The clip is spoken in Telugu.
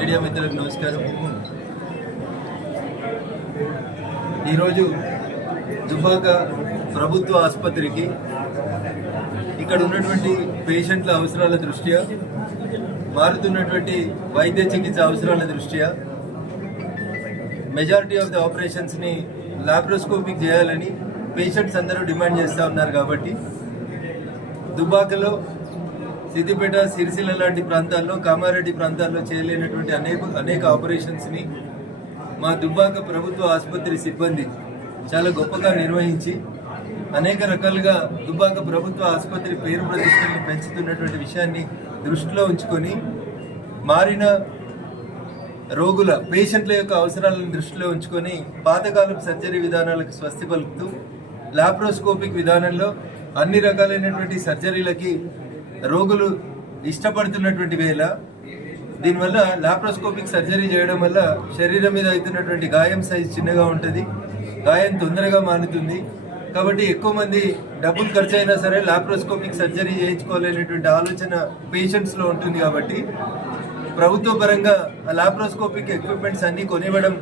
మీడియా మిత్రులకు నమస్కారం. ఈరోజు దుబ్బాక ప్రభుత్వ ఆసుపత్రికి ఇక్కడ ఉన్నటువంటి పేషెంట్ల అవసరాల దృష్ట్యా, మారుతున్నటువంటి వైద్య చికిత్స అవసరాల దృష్ట్యా మెజారిటీ ఆఫ్ ద ఆపరేషన్స్ని లాప్రోస్కోపిక్ చేయాలని పేషెంట్స్ అందరూ డిమాండ్ చేస్తూ ఉన్నారు. కాబట్టి దుబ్బాకలో, సిద్దిపేట, సిరిసిల్ల లాంటి ప్రాంతాల్లో, కామారెడ్డి ప్రాంతాల్లో చేయలేనటువంటి అనేక ఆపరేషన్స్ని మా దుబ్బాక ప్రభుత్వ ఆసుపత్రి సిబ్బంది చాలా గొప్పగా నిర్వహించి అనేక రకాలుగా దుబ్బాక ప్రభుత్వ ఆసుపత్రి పేరు ప్రతిష్టలను పెంచుతున్నటువంటి విషయాన్ని దృష్టిలో ఉంచుకొని మారిన రోగుల, పేషెంట్ల యొక్క అవసరాలను దృష్టిలో ఉంచుకొని పాతకాలపు సర్జరీ విధానాలకు స్వస్తి పలుకుతూ లాప్రోస్కోపిక్ విధానంలో అన్ని రకాలైనటువంటి సర్జరీలకి రోగులు ఇష్టపడుతున్నటువంటి వేళ, దీనివల్ల లాప్రోస్కోపిక్ సర్జరీ చేయడం వల్ల శరీరం మీద అవుతున్నటువంటి గాయం సైజు చిన్నగా ఉంటుంది, గాయం తొందరగా మానుతుంది. కాబట్టి ఎక్కువ మంది డబ్బులు ఖర్చు అయినా సరే లాప్రోస్కోపిక్ సర్జరీ చేయించుకోవాలనేటువంటి ఆలోచన పేషెంట్స్లో ఉంటుంది. కాబట్టి ప్రభుత్వ పరంగా ఆ లాప్రోస్కోపిక్ ఎక్విప్మెంట్స్ అన్నీ కొనివ్వడం